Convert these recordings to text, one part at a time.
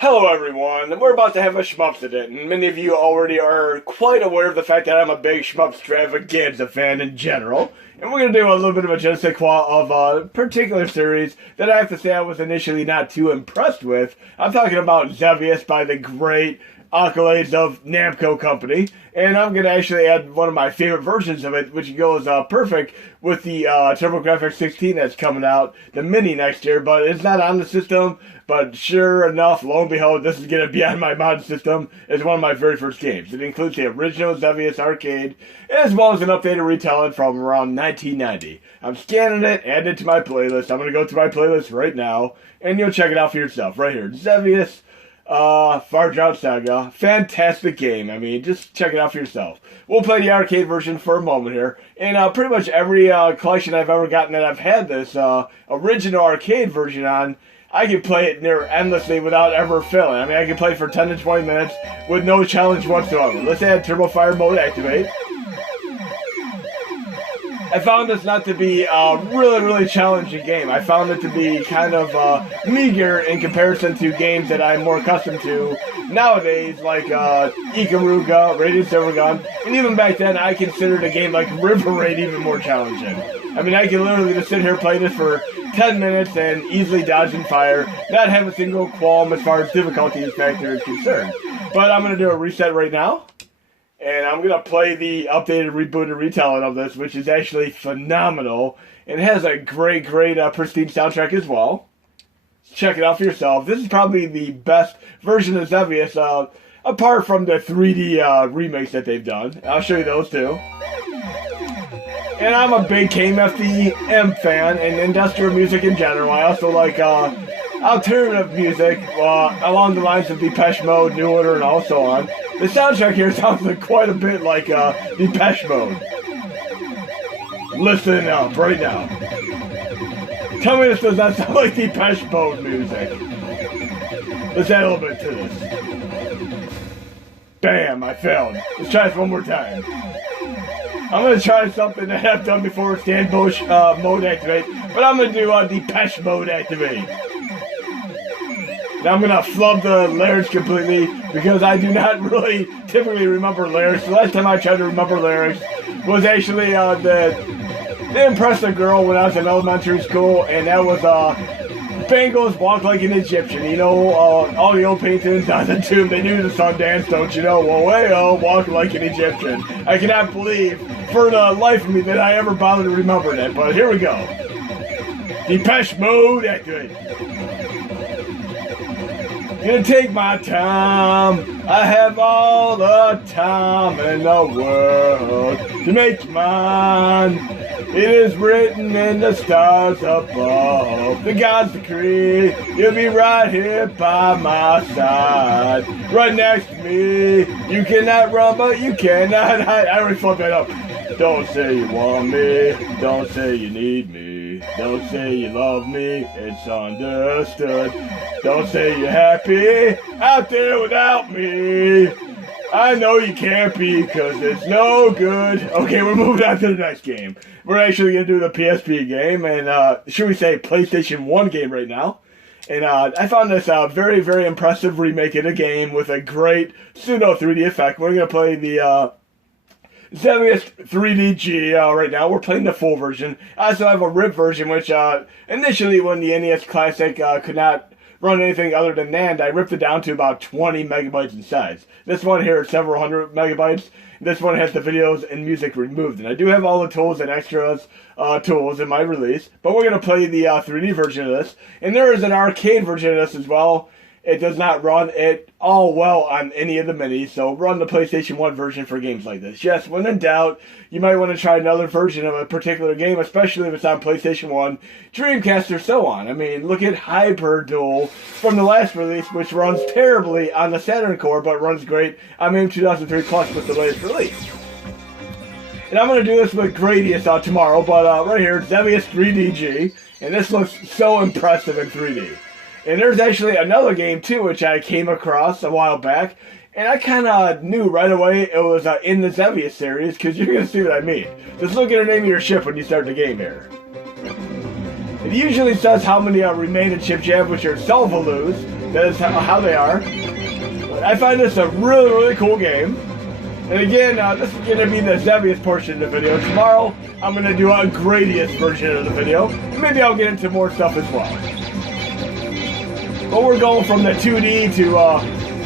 Hello everyone, we're about to have a shmups edit, and many of you already are quite aware of the fact that I'm a big SHMUP Stravaganza fan in general, and we're going to do a little bit of a je ne sais quoi of a particular series that I have to say I was initially not too impressed with. I'm talking about Xevious by the great accolades of Namco Company, and I'm going to actually add one of my favorite versions of it, which goes perfect with the TurboGrafx 16 that's coming out, the Mini next year, but it's not on the system. But sure enough, lo and behold, this is going to be on my mod system as one of my very first games. It includes the original Xevious arcade, as well as an updated retelling from around 1990. I'm scanning it, adding it to my playlist. I'm going to go to my playlist right now, and you'll check it out for yourself. Right here, Xevious Far Drought Saga. Fantastic game. I mean, just check it out for yourself. We'll play the arcade version for a moment here. And pretty much every collection I've ever gotten that I've had this original arcade version on, I can play it near endlessly without ever failing. I mean, I can play for 10 to 20 minutes with no challenge whatsoever. Let's add Turbo Fire mode activate. I found this not to be a really challenging game. I found it to be kind of meager in comparison to games that I'm more accustomed to nowadays, like Ikaruga, Radius Silvergun, and even back then I considered a game like Rebirth even more challenging. I mean, I can literally just sit here play this for 10 minutes and easily dodge and fire, not have a single qualm as far as difficulty factor is concerned. But I'm going to do a reset right now, and I'm going to play the updated, rebooted retelling of this, which is actually phenomenal, and has a great pristine soundtrack as well. Check it out for yourself. This is probably the best version of Xevious, apart from the 3D remakes that they've done. I'll show you those too. And I'm a big KMFDM fan and industrial music in general. I also like alternative music along the lines of Depeche Mode, New Order, and all so on. The soundtrack here sounds like quite a bit like Depeche Mode. Listen up right now. Tell me this does not sound like Depeche Mode music. Let's add a little bit to this. Bam, I failed. Let's try this one more time. I'm going to try something that I've done before, stand Bush mode activate, but I'm going to do Depeche Mode activate. Now I'm going to flub the lyrics completely, because I do not really typically remember lyrics. The last time I tried to remember lyrics was actually the Impressive Girl when I was in elementary school, and that was Bengals Walk Like an Egyptian. You know, all the old paintings on the tomb, they do the sun dance, don't you know? Well, way-oh, walk like an Egyptian. I cannot believe for the life of me that I ever bothered to remember that, but here we go. Depeche Mode activate. Gonna take my time. I have all the time in the world to make mine. It is written in the stars above. The gods decree you'll be right here by my side, right next to me. You cannot run, but you cannot hide. I already fucked that up. Don't say you want me. Don't say you need me. Don't say you love me. It's understood. Don't say you're happy out there without me. I know you can't be, because it's no good. Okay, we're moving on to the next game. We're actually going to do the PSP game, and should we say PlayStation 1 game right now. And I found this very impressive remake of the game with a great pseudo 3D effect. We're going to play the Xevious 3DG right now. We're playing the full version. I also have a RIP version, which initially when the NES Classic could not run anything other than NAND, I ripped it down to about 20 megabytes in size. This one here is several hundred megabytes. This one has the videos and music removed. And I do have all the tools and extras tools in my release. But we're going to play the 3D version of this. And there is an arcade version of this as well. It does not run it all well on any of the minis, so run the PlayStation 1 version for games like this. Yes, when in doubt, you might want to try another version of a particular game, especially if it's on PlayStation 1, Dreamcast, or so on. I mean, look at Hyper Duel from the last release, which runs terribly on the Saturn core, but runs great on MAME 2003 Plus with the latest release. And I'm going to do this with Gradius tomorrow, but right here, Xevious 3DG, and this looks so impressive in 3D. And there's actually another game, too, which I came across a while back. And I kind of knew right away it was in the Xevious series, because you're going to see what I mean. Just look at the name of your ship when you start the game here. It usually says how many remaining chips you have, which are Cepheus, That is how they are. But I find this a really, really cool game. And again, this is going to be the Xevious portion of the video. Tomorrow, I'm going to do a Gradius version of the video. And maybe I'll get into more stuff as well. But we're going from the 2D to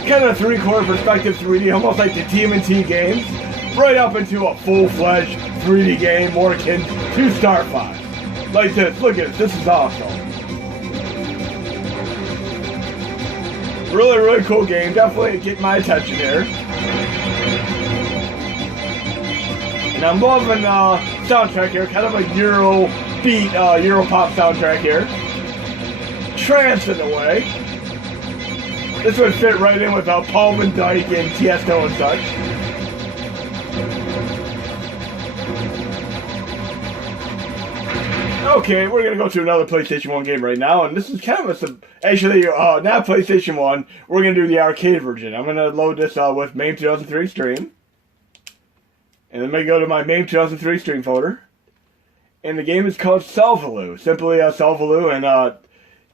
kind of 3/4 perspective 3D, almost like the TMNT games, right up into a full-fledged 3D game, more akin to Star Fox. Like this. Look at it. This is awesome. Really, really cool game. Definitely get my attention here. And I'm loving the soundtrack here. Kind of a Euro beat, Euro pop soundtrack here. Trance in a way. This would fit right in with Paul Van Dyke and Tiesto and such. Okay, we're going to go to another PlayStation 1 game right now, and this is kind of actually, not PlayStation 1, we're going to do the arcade version. I'm going to load this with MAME 2003 stream. And then I go to my MAME 2003 stream folder. And the game is called Salvaloo. Simply Salvaloo, and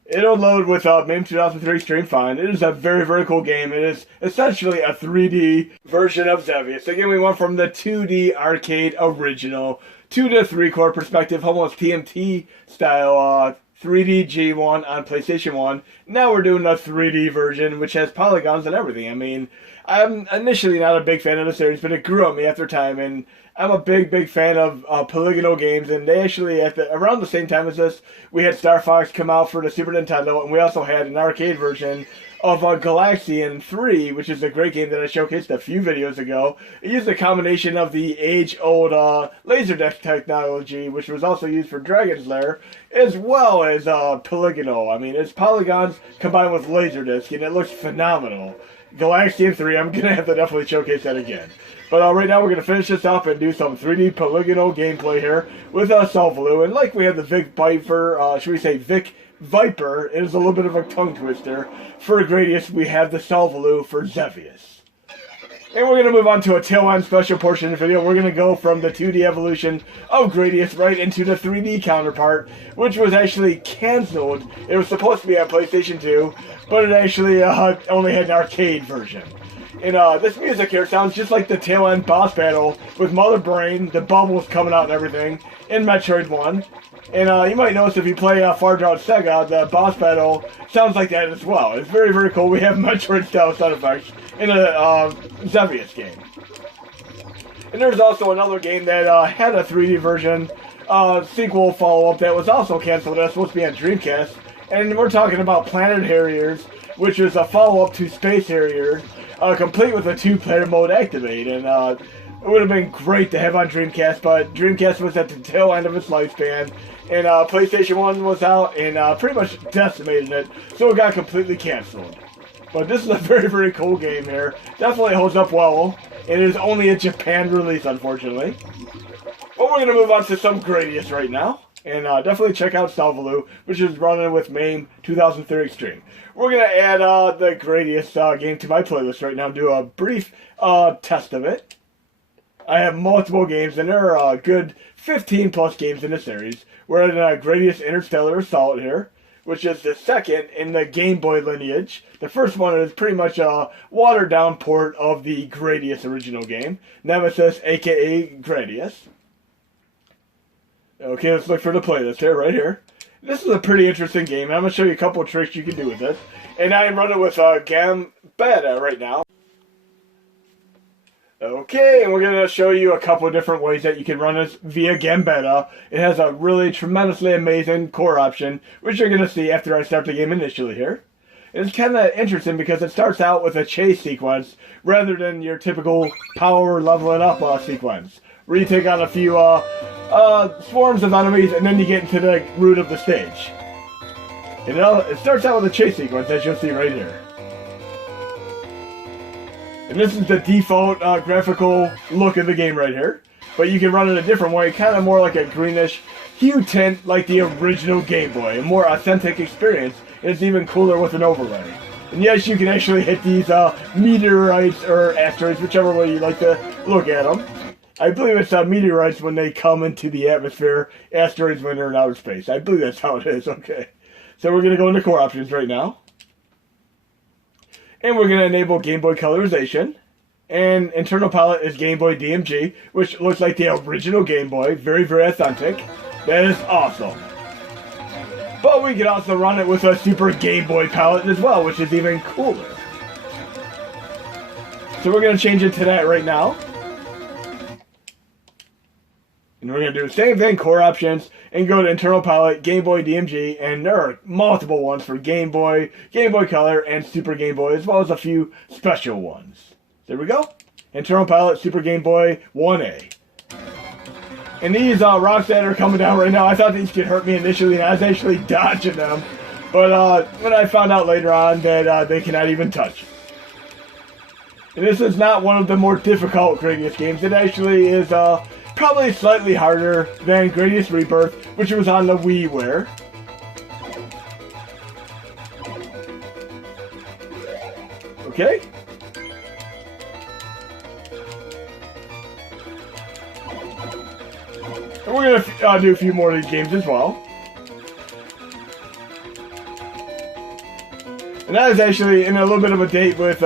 it'll load with MAME 2003 stream fine. It is a very, very cool game. It is essentially a 3D version of Xevious. Again, we went from the 2D arcade original to the 3/4 perspective, almost TMT style 3D G1 on PlayStation 1. Now we're doing a 3D version, which has polygons and everything. I mean, I'm initially not a big fan of the series, but it grew on me after time, and I'm a big, big fan of polygonal games, and they actually, around the same time as this, we had Star Fox come out for the Super Nintendo, and we also had an arcade version of Galaxian 3, which is a great game that I showcased a few videos ago. It used a combination of the age-old Laserdisc technology, which was also used for Dragon's Lair, as well as polygonal. I mean, it's polygons combined with Laserdisc, and it looks phenomenal. Galaxian 3, I'm going to have to definitely showcase that again. But right now we're going to finish this up and do some 3D polygonal gameplay here with Salvaloo. And like we have the Vic Viper, should we say Vic Viper, it is a little bit of a tongue twister. For Gradius, we have the Salvaloo for Xevious. And we're going to move on to a tail end special portion of the video. We're going to go from the 2D evolution of Gradius right into the 3D counterpart, which was actually cancelled. It was supposed to be on PlayStation 2, but it actually only had an arcade version. And this music here sounds just like the tail end boss battle with Mother Brain, the bubbles coming out and everything, in Metroid 1. And you might notice if you play Far Out Sega, the boss battle sounds like that as well. It's very, very cool. We have Metroid-style sound effects in a Xevious game. And there's also another game that had a 3D version, sequel follow-up that was also canceled. That's supposed to be on Dreamcast. And we're talking about Planet Harriers, which is a follow-up to Space Harriers, complete with a 2-player mode activate. And it would have been great to have on Dreamcast, but Dreamcast was at the tail end of its lifespan, and PlayStation 1 was out and pretty much decimated it, so it got completely canceled. But this is a very, very cool game here. Definitely holds up well. It is only a Japan release, unfortunately. But we're going to move on to some Gradius right now. And definitely check out Salvaloo, which is running with MAME 2003 Extreme. We're going to add the Gradius game to my playlist right now and do a brief test of it. I have multiple games, and there are a good 15 plus games in the series. We're at Gradius Interstellar Assault here, which is the second in the Game Boy lineage. The first one is pretty much a watered down port of the Gradius original game, Nemesis, aka Gradius. Okay, let's look for the playlist here, right here. This is a pretty interesting game, and I'm going to show you a couple of tricks you can do with this. And I'm running with Gambetta right now. Okay, and we're going to show you a couple of different ways that you can run this via Gambetta. It has a really tremendously amazing core option, which you're going to see after I start the game initially here. And it's kind of interesting because it starts out with a chase sequence rather than your typical power leveling up sequence, where you take on a few swarms of enemies and then you get into the root of the stage. And it starts out with a chase sequence, as you'll see right here. And this is the default graphical look of the game right here. But you can run it a different way, kind of more like a greenish hue tint like the original Game Boy. A more authentic experience, and it's even cooler with an overlay. And yes, you can actually hit these meteorites or asteroids, whichever way you like to look at them. I believe it's meteorites when they come into the atmosphere, asteroids when they're in outer space. I believe that's how it is, okay. So we're going to go into core options right now. And we're going to enable Game Boy colorization. And internal palette is Game Boy DMG, which looks like the original Game Boy. Very, very authentic. That is awesome. But we can also run it with a Super Game Boy palette as well, which is even cooler. So we're going to change it to that right now. And we're going to do the same thing, core options, and go to internal palette, Game Boy DMG, and there are multiple ones for Game Boy Color, and Super Game Boy, as well as a few special ones. There we go. Internal palette, Super Game Boy 1A. And these rocks that are coming down right now, I thought these could hurt me initially, and I was actually dodging them. But when I found out later on that they cannot even touch. And this is not one of the more difficult Gradius games. It actually is probably slightly harder than Gradius Rebirth, which was on the WiiWare. Okay. And we're going to do a few more of these games as well. And that is actually in a little bit of a date with,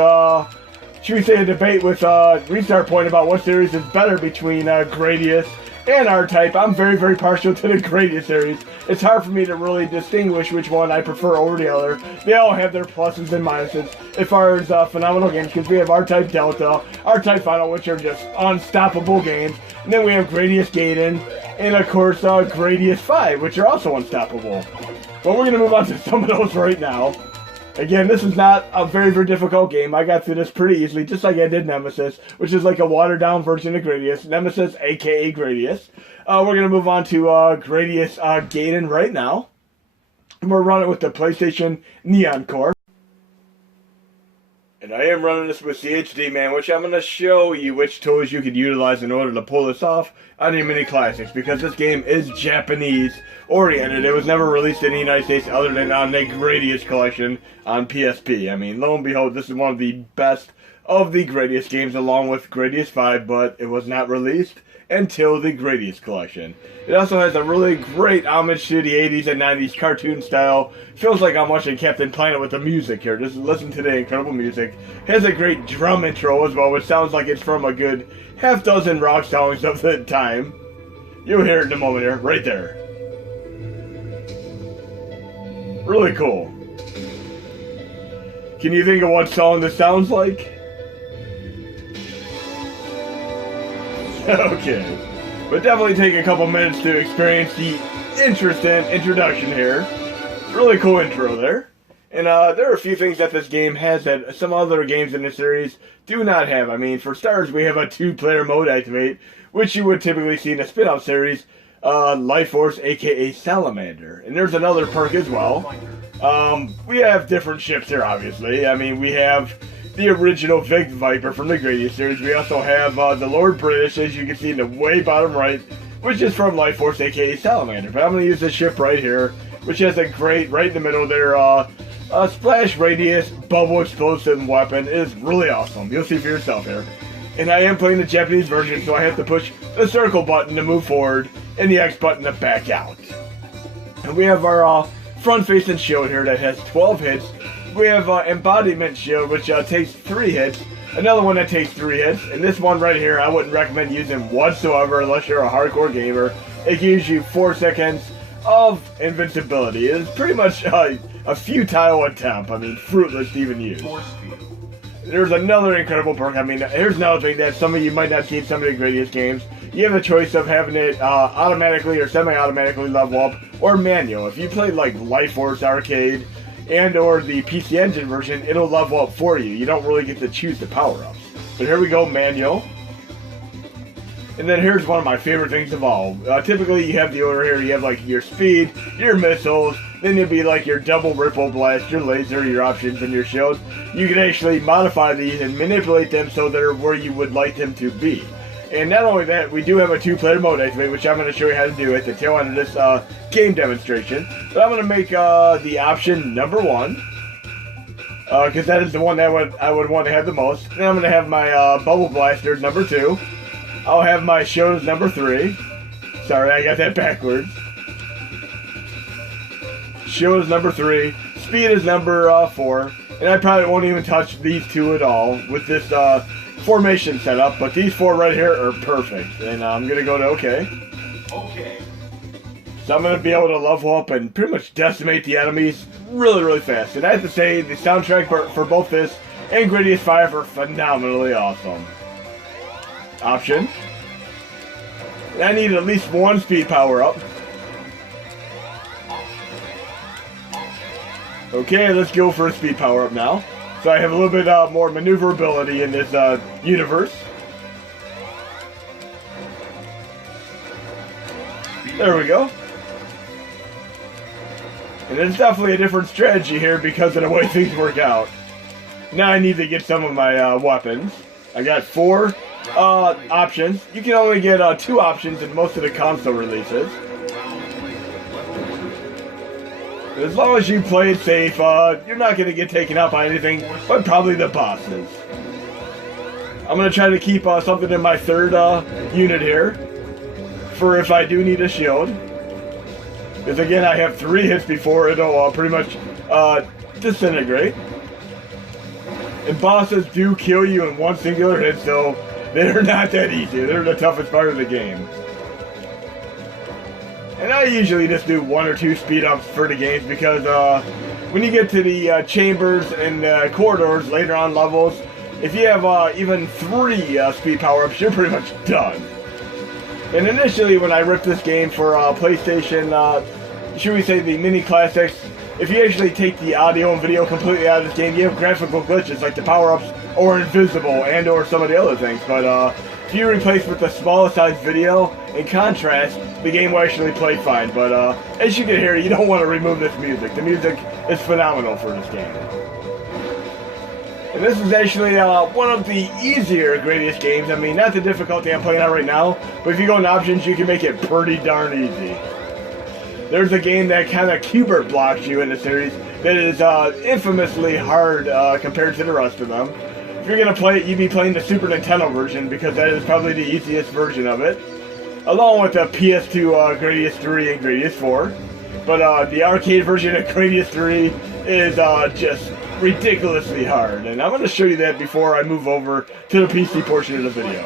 should we say a debate with Restart Point about what series is better between Gradius and R-Type. I'm very, very partial to the Gradius series. It's hard for me to really distinguish which one I prefer over the other. They all have their pluses and minuses as far as phenomenal games, because we have R-Type Delta, R-Type Final, which are just unstoppable games. And then we have Gradius Gaiden, and of course Gradius V, which are also unstoppable. But we're going to move on to some of those right now. Again, this is not a very, very difficult game. I got through this pretty easily, just like I did Nemesis, which is like a watered-down version of Gradius. Nemesis, a.k.a. Gradius. We're going to move on to Gradius Gaiden right now. And we're running with the PlayStation Neon Core. And I am running this with CHD, man, which I'm going to show you which tools you could utilize in order to pull this off on the Mini Classics, because this game is Japanese oriented. It was never released in the United States other than on the Gradius collection on PSP. I mean, lo and behold, this is one of the best of the Gradius games along with Gradius V, but it was not released until the Gradius collection. It also has a really great homage to the 80s and 90s cartoon style. Feels like I'm watching Captain Planet with the music here. Just listen to the incredible music. It has a great drum intro as well, which sounds like it's from a good half-dozen rock songs of the time. You'll hear it in a moment here, right there. Really cool. Can you think of what song this sounds like? Okay. But definitely take a couple minutes to experience the interesting introduction here. Really cool intro there. And there are a few things that this game has that some other games in the series do not have. I mean, for starters, we have a 2-player mode activate, which you would typically see in a spin-off series, Life Force, aka Salamander. And there's another perk as well. We have different ships here, obviously. I mean, we have the original Vic Viper from the Gradius series. We also have the Lord British, as you can see in the way bottom right, which is from Life Force, aka Salamander. But I'm going to use this ship right here, which has a great, right in the middle there, splash radius bubble explosive weapon. It is really awesome. You'll see for yourself here. And I am playing the Japanese version, so I have to push the circle button to move forward and the X button to back out. And we have our front-facing shield here that has 12 hits. We have embodiment shield, which takes 3 hits. Another one that takes 3 hits. And this one right here, I wouldn't recommend using whatsoever unless you're a hardcore gamer. It gives you 4 seconds of invincibility. It's pretty much a futile attempt. I mean, fruitless to even use. There's another incredible perk. I mean, here's another thing that some of you might not see in some of the Gradius games. You have the choice of having it automatically or semi-automatically level up, or manual. If you play like Life Force Arcade and or the PC Engine version, it'll level up for you. You don't really get to choose the power-ups. But here we go, manual. And then here's one of my favorite things of all. Typically, you have the order here. You have like your speed, your missiles, then you'll be like your double ripple blast, your laser, your options, and your shield. You can actually modify these and manipulate them so they're where you would like them to be. And not only that, we do have a 2-player mode activate, which I'm going to show you how to do at the tail end of this game demonstration. But I'm going to make the option number 1, because that is the one that I would want to have the most. Then I'm going to have my bubble blaster number 2. I'll have my shield as number 3. Sorry, I got that backwards. Shield is number 3. speed is number 4, and I probably won't even touch these 2 at all with this formation setup, but these 4 right here are perfect, and I'm going to go to OK. Okay. So I'm going to be able to level up and pretty much decimate the enemies really fast, and I have to say the soundtrack for both this and Gradius V are phenomenally awesome. Option. And I need at least 1 speed power up. Okay, let's go for a speed power up now. So I have a little bit more maneuverability in this universe. There we go. And it's definitely a different strategy here because of the way things work out. Now I need to get some of my weapons. I got 4 options. You can only get 2 options in most of the console releases. As long as you play it safe, you're not going to get taken out by anything, but probably the bosses. I'm going to try to keep something in my 3rd unit here, for if I do need a shield. Because again, I have 3 hits before it'll pretty much disintegrate. And bosses do kill you in 1 singular hit, so they're not that easy. They're the toughest part of the game. And I usually just do 1 or 2 speed ups for the games because when you get to the chambers and corridors later on levels, if you have even 3 speed power ups, you're pretty much done. And initially, when I ripped this game for PlayStation, should we say the mini classics, if you actually take the audio and video completely out of this game, you have graphical glitches like the power-ups or invisible and or some of the other things. But if you replace with the smallest size video, in contrast, the game will actually play fine. But as you can hear, you don't want to remove this music. The music is phenomenal for this game. And this is actually one of the easier Gradius games. I mean, not the difficulty I'm playing on right now, but if you go in options, you can make it pretty darn easy. There's a game that kind of Qbert blocks you in the series that is infamously hard compared to the rest of them. If you're going to play it, you'd be playing the Super Nintendo version because that is probably the easiest version of it, along with the PS2 Gradius III and Gradius IV. But the arcade version of Gradius III is just ridiculously hard, and I'm going to show you that before I move over to the PC portion of the video.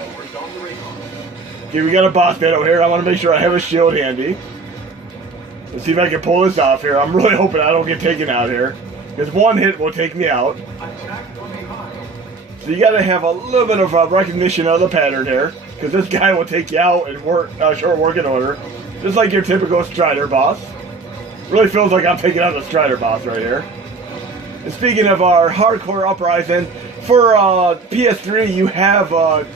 Okay, we got a boss battle here. I want to make sure I have a shield handy. Let's see if I can pull this off here. I'm really hoping I don't get taken out here, because 1 hit will take me out. So you got to have a little bit of recognition of the pattern here, because this guy will take you out in short working order, just like your typical Strider boss. Really feels like I'm taking out the Strider boss right here. And speaking of our hardcore uprising, for PS3 you have a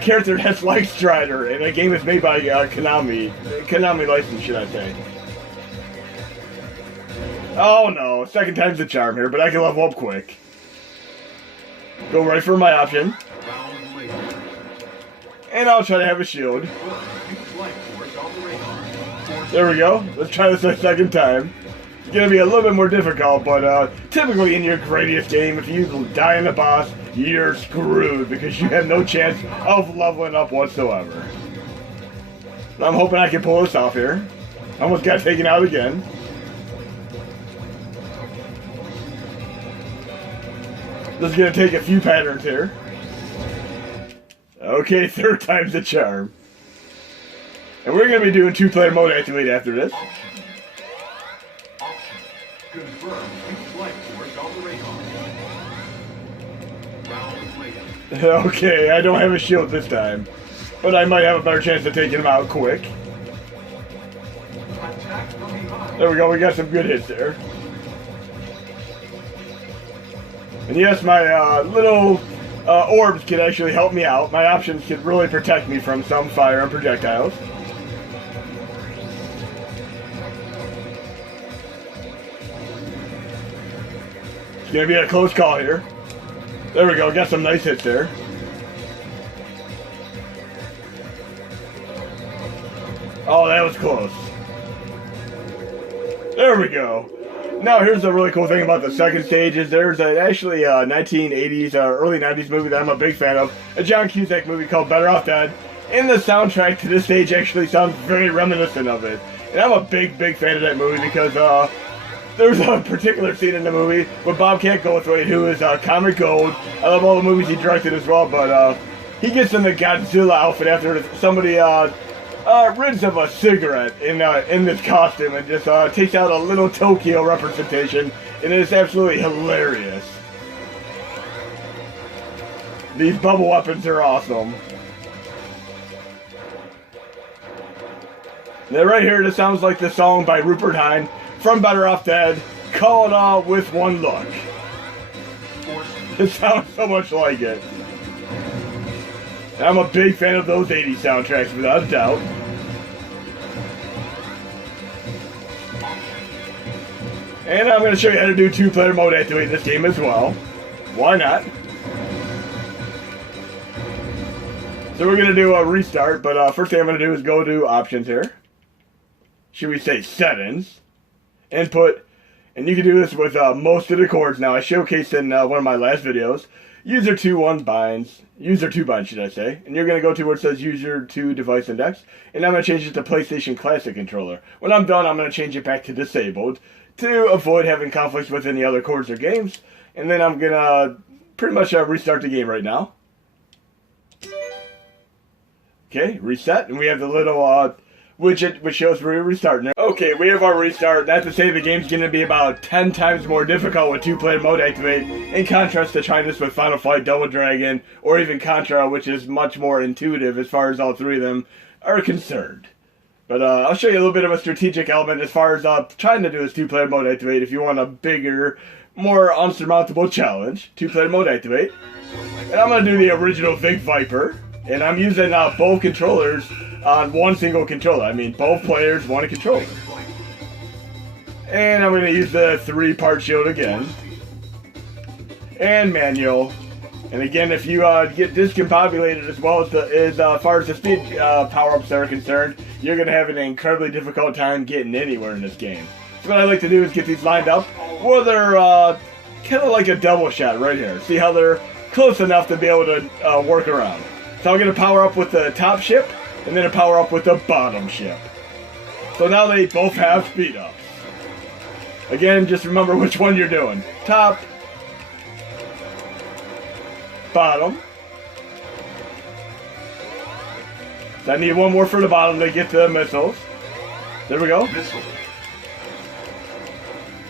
character that's like Strider, and the game is made by Konami license, should I say. Oh no, 2nd time's the charm here, but I can level up quick. Go right for my option. And I'll try to have a shield. There we go. Let's try this a 2nd time. It's going to be a little bit more difficult, but typically in your Gradius game, if you die in the boss, you're screwed because you have no chance of leveling up whatsoever. I'm hoping I can pull this off here. Almost got taken out again. This is going to take a few patterns here. Okay, 3rd time's the charm. And we're going to be doing 2-player mode activate after this. Okay, I don't have a shield this time, but I might have a better chance of taking him out quick. There we go, we got some good hits there. And yes, my little orbs can actually help me out. My options can really protect me from some fire and projectiles. It's going to be a close call here. There we go, got some nice hits there. Oh, that was close. There we go. Now, here's the really cool thing about the 2nd stage is there's actually a 1980s, early 90s movie that I'm a big fan of, a John Cusack movie called Better Off Dead, and the soundtrack to this stage actually sounds very reminiscent of it. And I'm a big fan of that movie because There's a particular scene in the movie with Bobcat Goldthwait, who is comic gold. I love all the movies he directed as well, but he gets in the Godzilla outfit after somebody rids of a cigarette in this costume and just takes out a little Tokyo representation, and it's absolutely hilarious. These bubble weapons are awesome. Now right here, this sounds like the song by Rupert Hine from Better Off Dead, Call It All With One Look. It sounds so much like it. And I'm a big fan of those 80s soundtracks, without a doubt. And I'm going to show you how to do two-player mode activate in this game as well. Why not? So we're going to do a restart, but first thing I'm going to do is go to options here. Should we say settings? Input. And you can do this with most of the chords. Now I showcased in one of my last videos. User 2 binds. User 2 binds, should I say. And you're going to go to where it says User 2 device index. And I'm going to change it to PlayStation Classic controller. When I'm done, I'm going to change it back to disabled to avoid having conflicts with any other chords or games. And then I'm going to pretty much restart the game right now. Okay, reset. And we have the little widget which shows we're restarting it. Okay, we have our restart. That's to say the game's going to be about 10 times more difficult with two-player mode activate, in contrast to trying this with Final Fight, Double Dragon, or even Contra, which is much more intuitive as far as all three of them are concerned. But I'll show you a little bit of a strategic element as far as trying to do this two-player mode activate if you want a bigger, more unsurmountable challenge. Two-player mode activate. And I'm going to do the original Big Viper. And I'm using both controllers on one single controller. I mean, both players, one controller. And I'm going to use the 3-part shield again. And manual. And again, if you get discombobulated as well as far as the speed power-ups are concerned, you're going to have an incredibly difficult time getting anywhere in this game. So what I like to do is get these lined up where they're kind of like a double shot right here. See how they're close enough to be able to work around. So I'm going to power up with the top ship, and then a power up with the bottom ship. So now they both have speed ups. Again, just remember which one you're doing. Top, bottom. So I need one more for the bottom to get the missiles. There we go. Missile.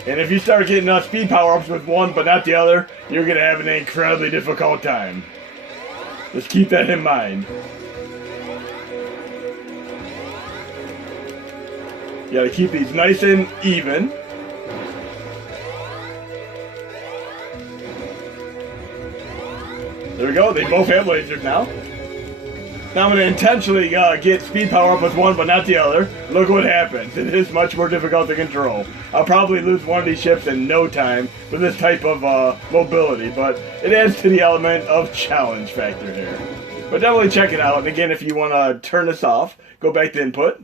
And if you start getting speed power ups with one but not the other, you're going to have an incredibly difficult time. Just keep that in mind. You gotta keep these nice and even. There we go, they both have lasers now. Now I'm gonna intentionally get speed power up with one but not the other. Look what happens. It is much more difficult to control. I'll probably lose one of these ships in no time with this type of mobility, but it adds to the element of challenge factor here. But definitely check it out. And again, if you want to turn this off, go back to input.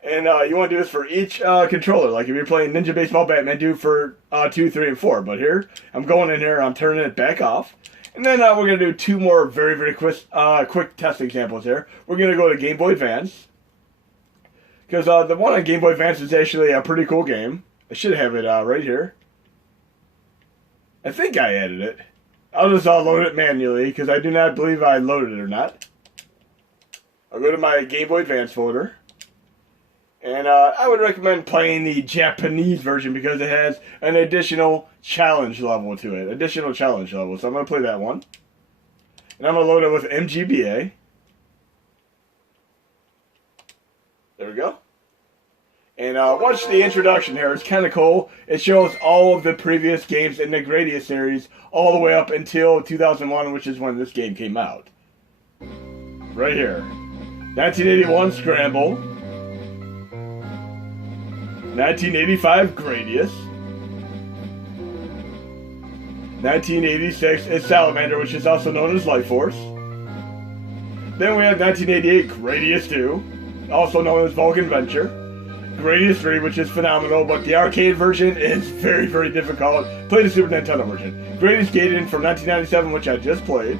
And you want to do this for each controller. Like if you're playing Ninja Baseball Batman, do for 2, 3, and 4. But here, I'm going in here, I'm turning it back off. And then we're going to do two more very, very quick test examples here. We're going to go to Game Boy Advance. Because the one on Game Boy Advance is actually a pretty cool game. I should have it right here. I think I added it. I'll just load it manually because I do not believe I loaded it or not. I'll go to my Game Boy Advance folder. And I would recommend playing the Japanese version because it has an additional challenge level to it. So I'm going to play that one. And I'm going to load it with MGBA. There we go. And watch the introduction here. It's kind of cool. It shows all of the previous games in the Gradius series all the way up until 2001, which is when this game came out. Right here. 1981 Scramble. 1985 Gradius. 1986 is Salamander, which is also known as Life Force. Then we have 1988 Gradius II, also known as Vulcan Venture. Gradius III, which is phenomenal, but the arcade version is very, very difficult. Play the Super Nintendo version. Gradius Gaiden from 1997, which I just played.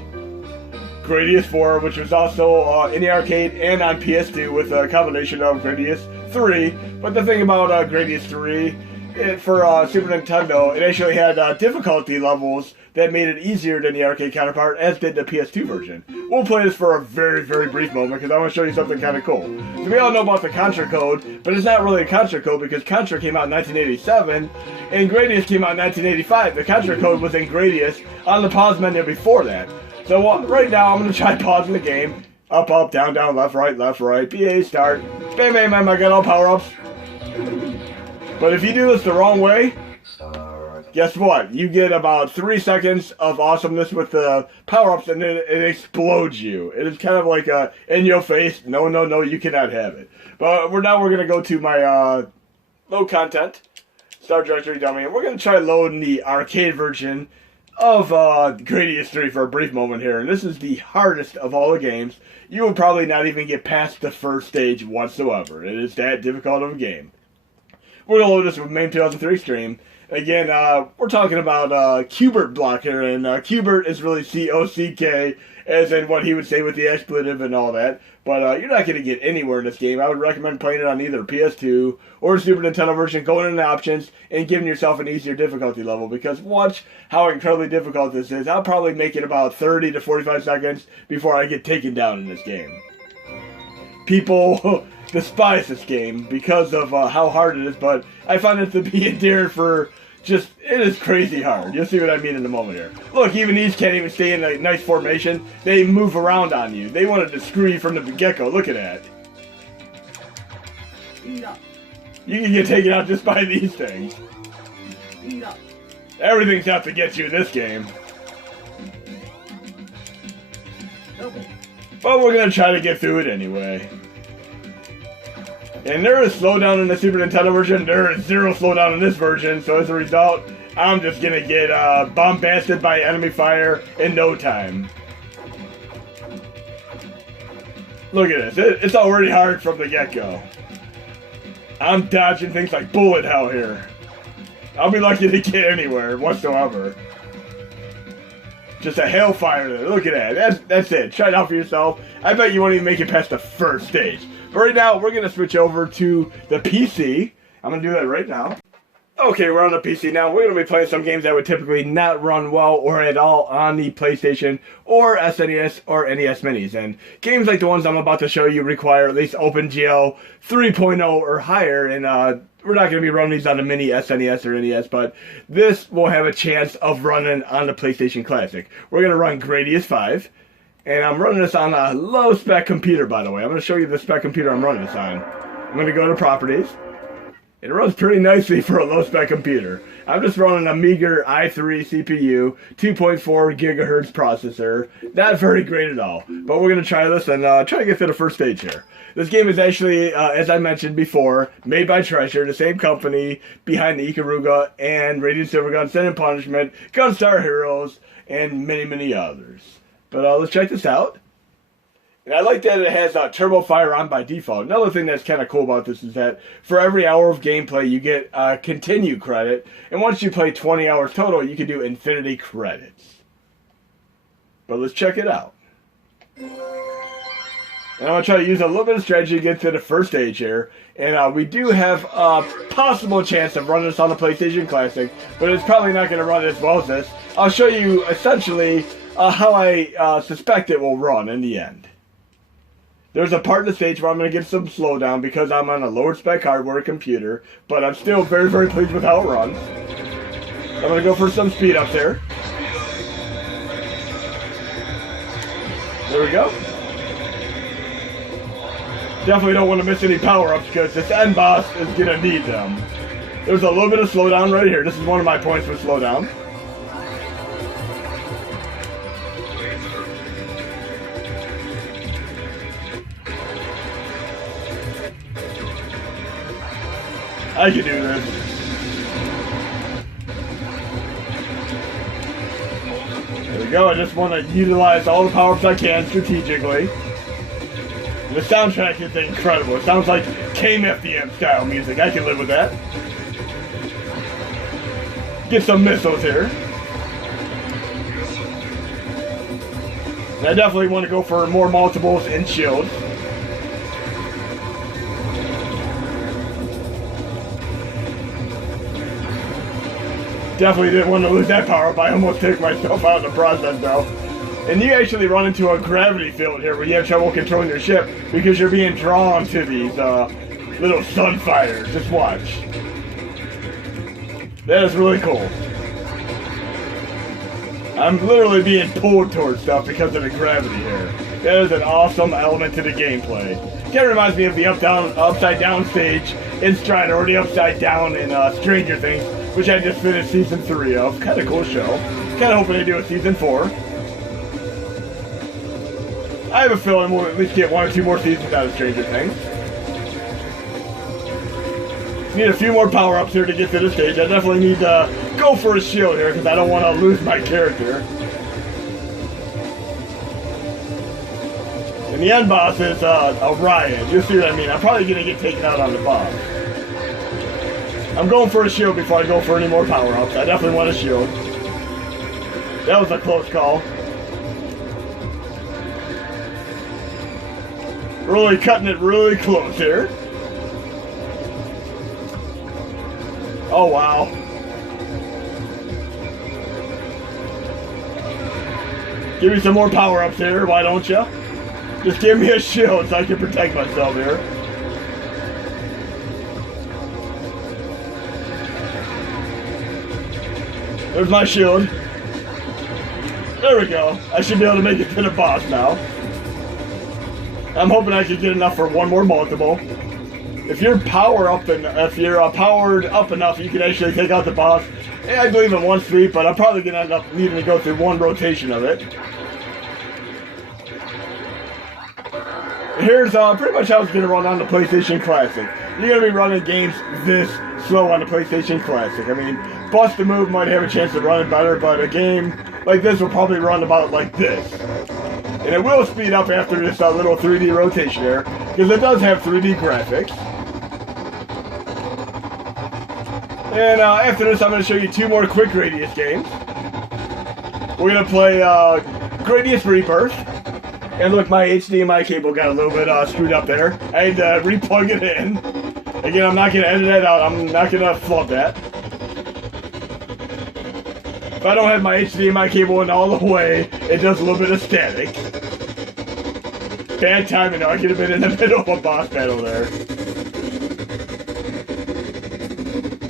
Gradius IV, which was also in the arcade and on PS2 with a combination of Gradius III. But the thing about Gradius III for Super Nintendo, it actually had difficulty levels that made it easier than the arcade counterpart, as did the PS2 version. We'll play this for a very, very brief moment because I want to show you something kind of cool. So we all know about the Contra code, but it's not really a Contra code because Contra came out in 1987 and Gradius came out in 1985. The Contra code was in Gradius on the pause menu before that. So right now I'm going to try pausing the game. Up, up, down, down, left, right, BA, start. Bam, bam, bam, I got all power-ups. But if you do this the wrong way, guess what? You get about 3 seconds of awesomeness with the power-ups and then it explodes you. It is kind of like a in your face, no, no, no, you cannot have it. But now we're going to go to my load content, start directory dummy, and we're going to try loading the arcade version of Gradius III for a brief moment here. And this is the hardest of all the games. You will probably not even get past the first stage whatsoever. It is that difficult of a game. We're going to load this with MAME 2003 stream. Again, we're talking about Qbert block here, and Qbert is really C-O-C-K, as in what he would say with the expletive and all that. But you're not going to get anywhere in this game. I would recommend playing it on either PS2 or Super Nintendo version, going into options, and giving yourself an easier difficulty level. Because watch how incredibly difficult this is. I'll probably make it about 30 to 45 seconds before I get taken down in this game. People despise this game because of how hard it is, but I find it to be endeared for just, it is crazy hard. You'll see what I mean in a moment here. Look, even these can't even stay in a nice formation. They move around on you. They wanted to screw you from the get-go. Look at that. You can get taken out just by these things. Everything's out to get you in this game. But we're going to try to get through it anyway. And there is slowdown in the Super Nintendo version. There is zero slowdown in this version. So as a result, I'm just going to get bombasted by enemy fire in no time. Look at this. It's already hard from the get-go. I'm dodging things like bullet hell here. I'll be lucky to get anywhere whatsoever. Just a hailfire there. Look at that. That's it. Try it out for yourself. I bet you won't even make it past the first stage. But right now, we're going to switch over to the PC. I'm going to do that right now. Okay, we're on the PC now. We're going to be playing some games that would typically not run well or at all on the PlayStation or SNES or NES Minis. And games like the ones I'm about to show you require at least OpenGL 3.0 or higher. And we're not going to be running these on the mini SNES or NES, but this will have a chance of running on the PlayStation Classic. We're going to run Gradius V. And I'm running this on a low-spec computer, by the way. I'm going to show you the spec computer I'm running this on. I'm going to go to Properties. It runs pretty nicely for a low-spec computer. I'm just running a meager i3 CPU, 2.4 gigahertz processor. Not very great at all. But we're going to try this and try to get through the first stage here. This game is actually, as I mentioned before, made by Treasure, the same company behind the Ikaruga and Radiant Silvergun, Sin and Punishment, Gunstar Heroes, and many, many others. But let's check this out. And I like that it has Turbo Fire on by default. Another thing that's kind of cool about this is that for every hour of gameplay, you get continue credit. And once you play 20 hours total, you can do infinity credits. But let's check it out. And I'm going to try to use a little bit of strategy to get to the first stage here. And we do have a possible chance of running this on the PlayStation Classic, but it's probably not going to run as well as this. I'll show you essentially how I suspect it will run in the end. There's a part of the stage where I'm going to get some slowdown because I'm on a lower spec hardware computer, but I'm still very, very pleased with how it runs. I'm going to go for some speed up there. There we go. Definitely don't want to miss any power-ups because this end boss is going to need them. There's a little bit of slowdown right here. This is one of my points for slowdown. I can do this. There we go. I just want to utilize all the power-ups I can strategically. And the soundtrack is incredible. It sounds like KMFDM style music. I can live with that. Get some missiles here. And I definitely want to go for more multiples and shields. Definitely didn't want to lose that power up. I almost took myself out in the process though. And you actually run into a gravity field here where you have trouble controlling your ship because you're being drawn to these little sunfires. Just watch. That is really cool. I'm literally being pulled towards stuff because of the gravity here. That is an awesome element to the gameplay. Kind of reminds me of the upside down stage in Strider, or the upside down in Stranger Things, which I just finished season 3 of. Kind of cool show. Kind of hoping to do a season 4. I have a feeling we'll at least get 1 or 2 more seasons out of Stranger Things. Need a few more power-ups here to get to the stage. I definitely need to go for a shield here because I don't want to lose my character. And the end boss is a riot. You'll see what I mean. I'm probably going to get taken out on the boss. I'm going for a shield before I go for any more power-ups. I definitely want a shield. That was a close call. Really cutting it really close here. Oh, wow. Give me some more power-ups here, why don't you? Just give me a shield so I can protect myself here. There's my shield. There we go. I should be able to make it to the boss now. I'm hoping I can get enough for 1 more multiple. If you're powered up enough, you can actually take out the boss. I believe in 1 sweep, but I'm probably gonna end up needing to go through 1 rotation of it. Here's pretty much how it's gonna run on the PlayStation Classic. You're gonna be running games this slow on the PlayStation Classic. I mean, Bust a Move might have a chance to run it better, but a game like this will probably run about like this. And it will speed up after this little 3D rotation here, because it does have 3D graphics. And after this, I'm going to show you 2 more quick Gradius games. We're going to play Gradius Rebirth. And look, my HDMI cable got a little bit screwed up there. I had to re-plug it in. Again, I'm not going to edit that out. I'm not going to flub that. If I don't have my HDMI cable in all the way, it does a little bit of static. Bad timing though, I could have been in the middle of a boss battle there.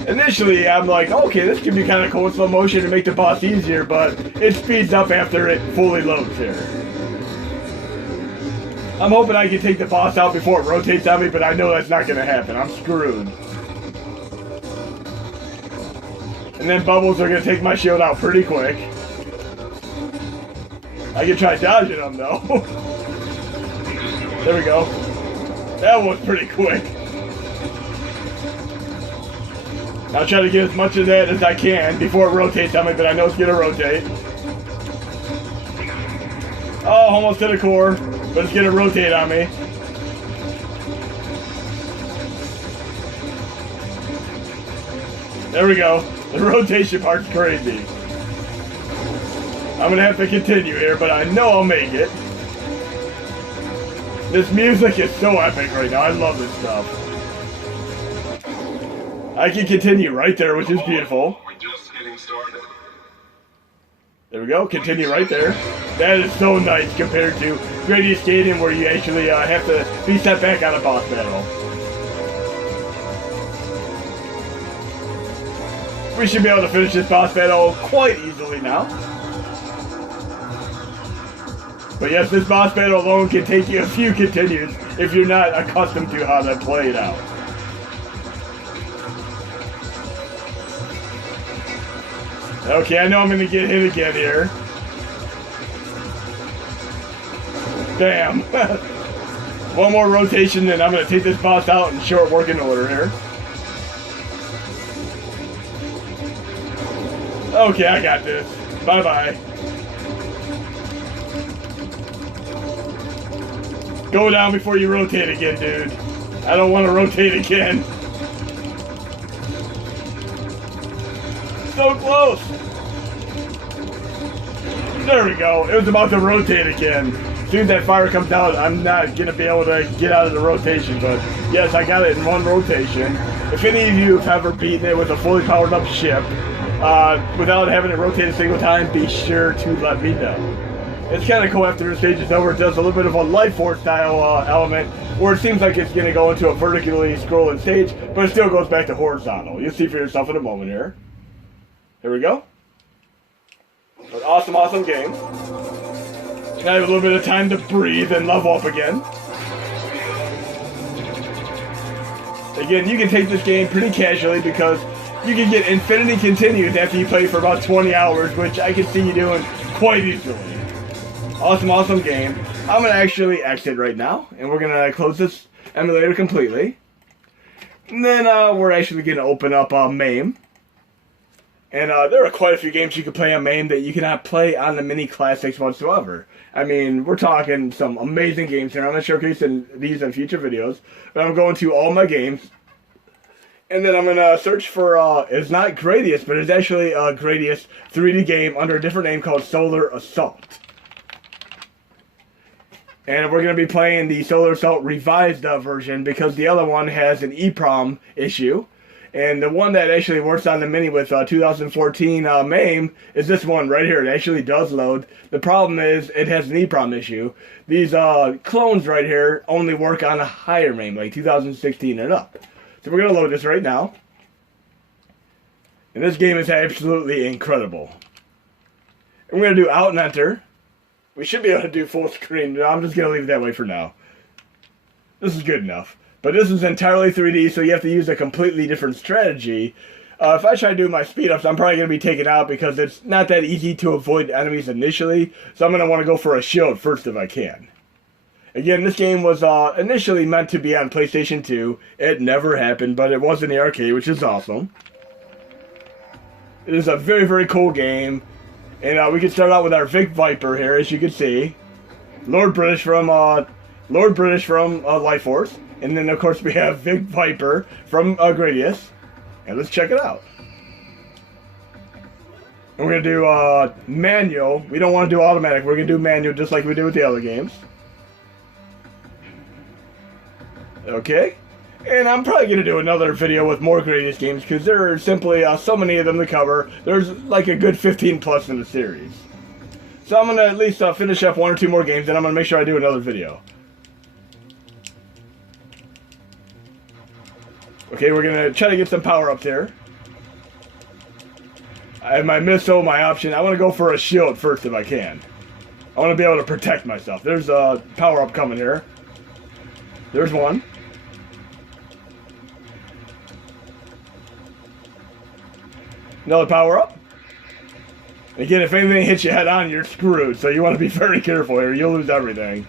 Initially, I'm like, okay, this could be kind of cool in slow motion to make the boss easier, but it speeds up after it fully loads here. I'm hoping I can take the boss out before it rotates on me, but I know that's not going to happen. I'm screwed. And then bubbles are going to take my shield out pretty quick. I can try dodging them though. There we go. That was pretty quick. I'll try to get as much of that as I can before it rotates on me, but I know it's going to rotate. Oh, almost to the core, but it's going to rotate on me. There we go. The rotation part's crazy. I'm going to have to continue here, but I know I'll make it. This music is so epic right now. I love this stuff. I can continue right there, which is beautiful. We're just getting started. There we go. Continue right there. That is so nice compared to Gradius Gaiden, where you actually have to be set back on a boss battle. We should be able to finish this boss battle quite easily now. But yes, this boss battle alone can take you a few continues if you're not accustomed to how to play it out. Okay, I know I'm going to get hit again here. Damn. One more rotation and I'm going to take this boss out in short working order here. Okay, I got this. Bye-bye. Go down before you rotate again, dude. I don't want to rotate again. So close. There we go. It was about to rotate again. As soon as that fire comes out, I'm not going to be able to get out of the rotation. But yes, I got it in 1 rotation. If any of you have ever beaten it with a fully powered up ship, without having it rotate a single time, be sure to let me know. It's kind of cool after the stage is over. It does a little bit of a Life Force style element, where it seems like it's going to go into a vertically scrolling stage, but it still goes back to horizontal. You'll see for yourself in a moment here. Here we go. An awesome, awesome game. I have a little bit of time to breathe and level up again. Again, you can take this game pretty casually because you can get infinity continues after you play for about 20 hours, which I can see you doing quite easily. Awesome, awesome game. I'm going to actually exit right now, and we're going to close this emulator completely. And then we're actually going to open up MAME. And there are quite a few games you can play on MAME that you cannot play on the mini classics whatsoever. I mean, we're talking some amazing games here. I'm going to showcase these in future videos. But I'm going to all my games. And then I'm going to search for, it's not Gradius, but it's actually a Gradius 3D game under a different name called Solar Assault. And we're going to be playing the Solar Assault revised version because the other one has an EEPROM issue. And the one that actually works on the mini with 2014 MAME is this one right here. It actually does load. The problem is it has an EEPROM issue. These clones right here only work on a higher MAME, like 2016 and up. So we're going to load this right now. And this game is absolutely incredible. And we're going to do out and enter. We should be able to do full screen, but I'm just going to leave it that way for now. This is good enough. But this is entirely 3D, so you have to use a completely different strategy. If I try to do my speed-ups, I'm probably going to be taken out because it's not that easy to avoid enemies initially. So I'm going to want to go for a shield first if I can. Again, this game was initially meant to be on PlayStation 2. It never happened, but it was in the arcade, which is awesome. It is a very, very cool game. And we can start out with our Vic Viper here, as you can see. Lord British from Life Force. And then, of course, we have Vic Viper from Gradius. And let's check it out. And we're going to do manual. We don't want to do automatic. We're going to do manual just like we did with the other games. Okay. And I'm probably going to do another video with more Gradius games because there are simply so many of them to cover. There's like a good 15 plus in the series. So I'm going to at least finish up one or two more games, and I'm going to make sure I do another video. Okay, we're going to try to get some power-ups here. I have my missile, my option. I want to go for a shield first if I can. I want to be able to protect myself. There's a power-up coming here. There's one. Another power-up. Again, if anything hits you head-on, you're screwed. So you want to be very careful here. You'll lose everything.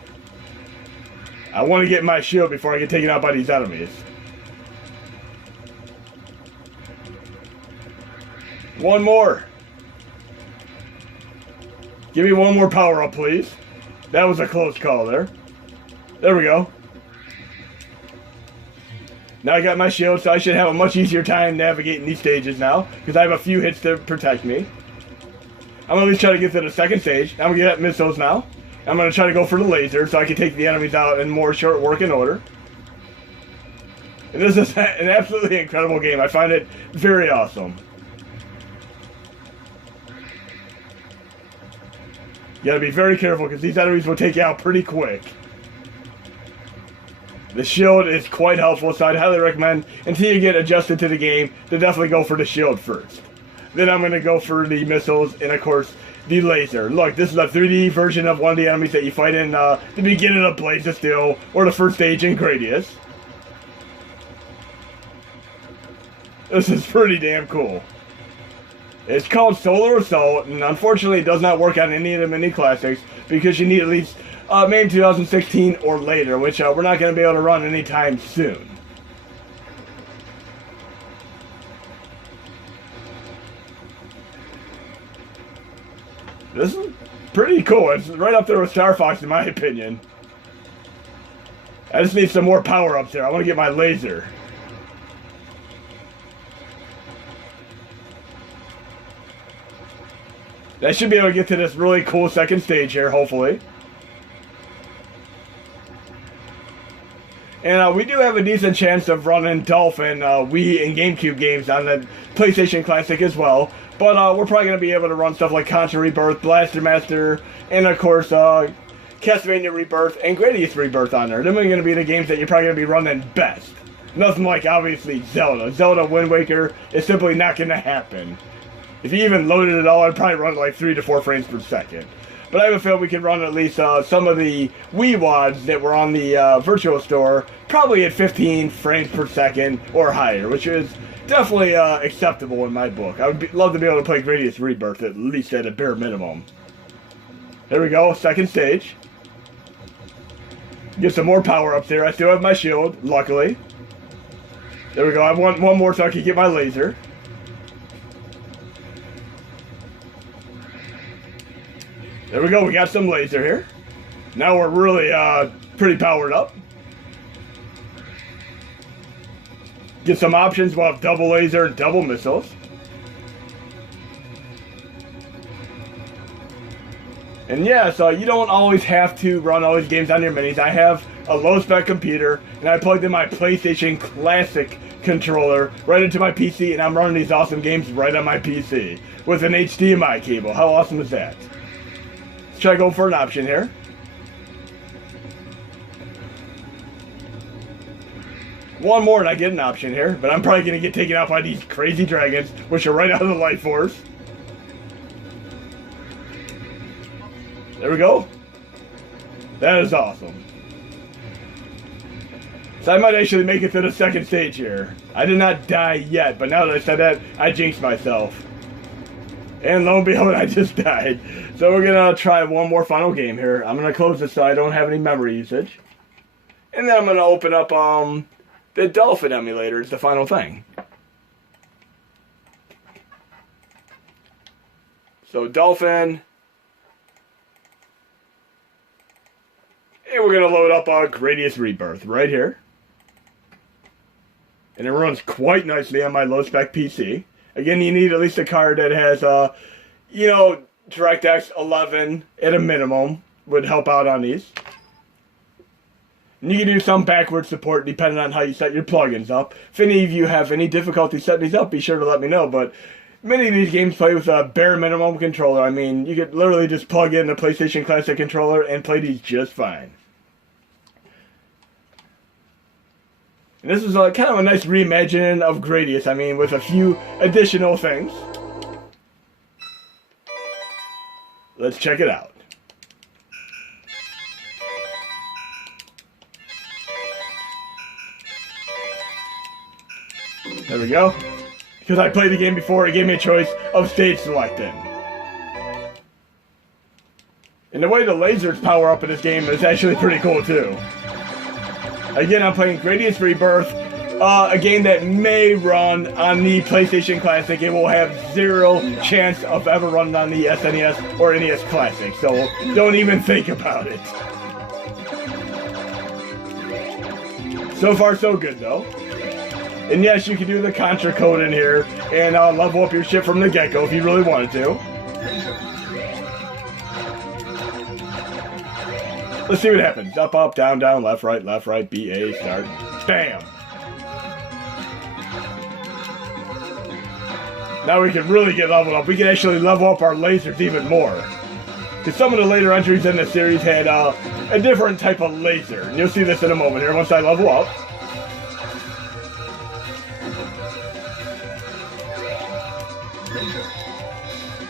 I want to get my shield before I get taken out by these enemies. One more. Give me one more power up, please. That was a close call there. There we go. Now I got my shield, so I should have a much easier time navigating these stages now, because I have a few hits to protect me. I'm going to at least try to get to the second stage. I'm going to get missiles now. I'm going to try to go for the laser, so I can take the enemies out in more short working order. And this is an absolutely incredible game. I find it very awesome. You gotta be very careful because these enemies will take you out pretty quick. The shield is quite helpful, so I'd highly recommend, until you get adjusted to the game, to definitely go for the shield first. Then I'm going to go for the missiles and, of course, the laser. Look, this is a 3D version of one of the enemies that you fight in the beginning of Blaze of Steel, or the first stage in Gradius. This is pretty damn cool. It's called Solar Assault, and unfortunately it does not work on any of the mini classics because you need at least MAME 2016 or later, which we're not going to be able to run anytime soon. This is pretty cool. It's right up there with Star Fox in my opinion. I just need some more power-ups here. I want to get my laser. I should be able to get to this really cool second stage here, hopefully. And we do have a decent chance of running Dolphin, Wii, and GameCube games on the PlayStation Classic as well. But we're probably going to be able to run stuff like Contra Rebirth, Blaster Master, and of course Castlevania Rebirth and Gradius Rebirth on there. Them are going to be the games that you're probably going to be running best. Nothing like, obviously, Zelda. Zelda Wind Waker is simply not going to happen. If you even loaded it all, I'd probably run like 3 to 4 frames per second. But I have a feeling we can run at least some of the Wii WADs that were on the Virtual Store, probably at 15 frames per second or higher, which is definitely acceptable in my book. I would love to be able to play Gradius Rebirth, at least at a bare minimum. There we go, second stage. Get some more power-ups there. I still have my shield, luckily. There we go, I want one more so I can get my laser. There we go, we got some laser here. Now we're really pretty powered up. Get some options, we'll have double laser and double missiles. And yeah, so you don't always have to run all these games on your minis. I have a low-spec computer, and I plugged in my PlayStation Classic controller right into my PC, and I'm running these awesome games right on my PC with an HDMI cable. How awesome is that? Let's try to go for an option here. One more and I get an option here, but I'm probably going to get taken out by these crazy dragons, which are right out of the life force. There we go. That is awesome. So I might actually make it to the second stage here. I did not die yet, but now that I said that, I jinxed myself. And lo and behold, I just died. So we're going to try one more final game here. I'm going to close this so I don't have any memory usage. And then I'm going to open up the Dolphin emulator is the final thing. So Dolphin. And we're going to load up Gradius Rebirth right here. And it runs quite nicely on my low-spec PC. Again, you need at least a card that has, you know, DirectX 11 at a minimum would help out on these. And you can do some backward support depending on how you set your plugins up. If any of you have any difficulty setting these up, be sure to let me know. But many of these games play with a bare minimum controller. I mean, you could literally just plug in the PlayStation Classic controller and play these just fine. And this is kind of a nice reimagining of Gradius, I mean, with a few additional things. Let's check it out. There we go. Because I played the game before, it gave me a choice of stage selecting. And the way the lasers power up in this game is actually pretty cool too. Again, I'm playing Gradius Rebirth, a game that may run on the PlayStation Classic. It will have zero chance of ever running on the SNES or NES Classic, so don't even think about it. So far, so good, though. And yes, you can do the Contra code in here and level up your ship from the get-go if you really wanted to. Let's see what happens. Up, up, down, down, left, right, B, A, start. Bam! Now we can really get leveled up. We can actually level up our lasers even more. Because some of the later entries in the series had a different type of laser. And you'll see this in a moment here once I level up.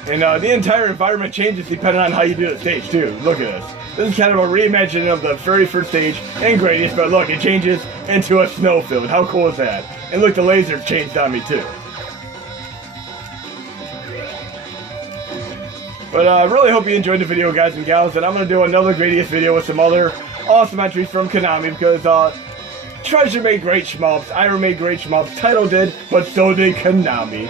And the entire environment changes depending on how you do the stage too. Look at this. This is kind of a reimagining of the very first stage in Gradius, but look, it changes into a snowfield. How cool is that? And look, the lasers changed on me too. But I really hope you enjoyed the video, guys and gals, and I'm going to do another Gradius video with some other awesome entries from Konami, because Treasure made great shmups, Irem made great shmups, Taito did, but so did Konami.